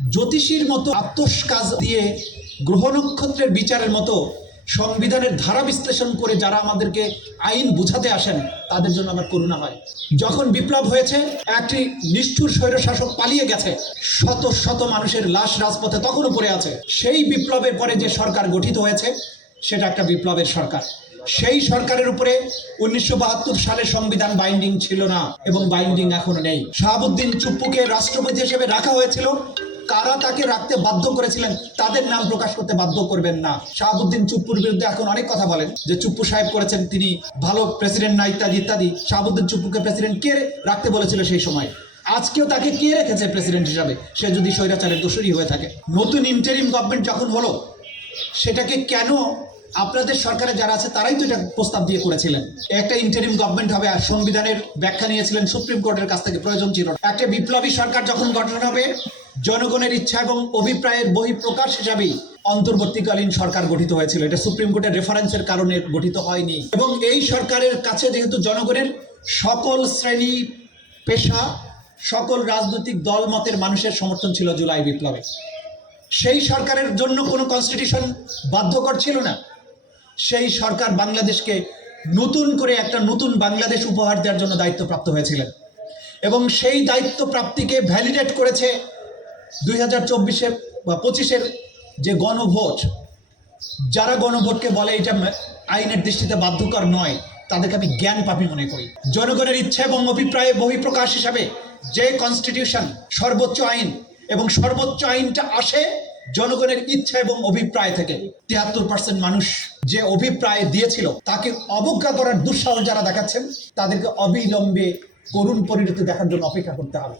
জ্যোতিষীর মতো আত্মস কাজ দিয়ে গ্রহ নক্ষত্রের বিচারের মতো সংবিধানের ধারা বিশ্লেষণ করে যারা আমাদেরকে আইন বুঝাতে আসেন তাদের জন্য আমার করুণা হয়। যখন বিপ্লব হয়েছে, একটি নিষ্ঠুর স্বৈরশাসক পালিয়ে গেছে, শত শত মানুষের লাশ রাজপথে তখনও পড়ে আছে। সেই বিপ্লবের পরে যে সরকার গঠিত হয়েছে সেটা একটা বিপ্লবের সরকার। সেই সরকারের উপরে 1972 সালে সংবিধান বাইন্ডিং ছিল না এবং বাইন্ডিং এখনো নেই। শাহাবুদ্দিন চুপ্পুকে রাষ্ট্রপতি হিসেবে রাখা হয়েছিল। কারা তাকে রাখতে বাধ্য করেছিলেন তাদের নাম প্রকাশ করতে বাধ্য করবেন না। শাহাবুদ্দিন চুপ্পুর বিরুদ্ধে এখন অনেক কথা বলেন যে চুপ্পু সাহেব করেছেন, তিনি ভালো প্রেসিডেন্ট না, ইত্যাদি ইত্যাদি। শাহাবুদ্দিন চুপ্পুকে প্রেসিডেন্ট কে রাখতে বলেছিল সেই সময়? আজকেও তাকে কে রেখেছে প্রেসিডেন্ট হিসাবে, সে যদি স্বৈরাচারের দোষরই হয়ে থাকে? নতুন ইন্টারিম গভর্নমেন্ট যখন হলো, সেটাকে কেন আপনাদের সরকারে যারা আছে তারাই তো এটা প্রস্তাব দিয়ে করেছিলেন একটা ইন্টারিম গভর্নমেন্ট হবে, আর সংবিধানের ব্যাখ্যা নিয়েছিলেন সুপ্রিম কোর্টের কাছ থেকে, প্রয়োজন ছিল। একটা বিপ্লবী সরকার যখন গঠন হবে, জনগণের ইচ্ছা এবং অভিপ্রায়ের বহিঃপ্রকাশ হিসাবেই অন্তর্বর্তীকালীন সরকার গঠিত হয়েছিল। এটা সুপ্রিম কোর্টের রেফারেন্সের কারণে গঠিত হয়নি। এবং এই সরকারের কাছে যেহেতু জনগণের সকল শ্রেণী, পেশা, সকল রাজনৈতিক দল মতের মানুষের সমর্থন ছিল জুলাই বিপ্লবে, সেই সরকারের জন্য কোনো কনস্টিটিউশন বাধ্যকর ছিল না। সেই সরকার বাংলাদেশকে নতুন করে একটা নতুন বাংলাদেশ উপহার দেওয়ার জন্য দায়িত্বপ্রাপ্ত হয়েছিলেন এবং সেই দায়িত্ব প্রাপ্তিকে ভ্যালিডেট করেছে 2024 বা 25-এর যে গণভোট। যারা গণভোটকে বলে এটা আইনের দৃষ্টিতে বাধ্যকর নয়, তাদেরকে আমি জ্ঞান পাপী মনে করি। জনগণের ইচ্ছা এবং অভিপ্রায়ে বহিঃপ্রকাশ হিসাবে যে কনস্টিটিউশন সর্বোচ্চ আইন, এবং সর্বোচ্চ আইনটা আসে জনগণের ইচ্ছা এবং অভিপ্রায় থেকে। 73% মানুষ যে অভিপ্রায় দিয়েছিল তাকে অবজ্ঞা করার দুঃসাহস যারা দেখাচ্ছেন, তাদেরকে অবিলম্বে করুণ পরিণতি দেখার জন্য অপেক্ষা করতে হবে।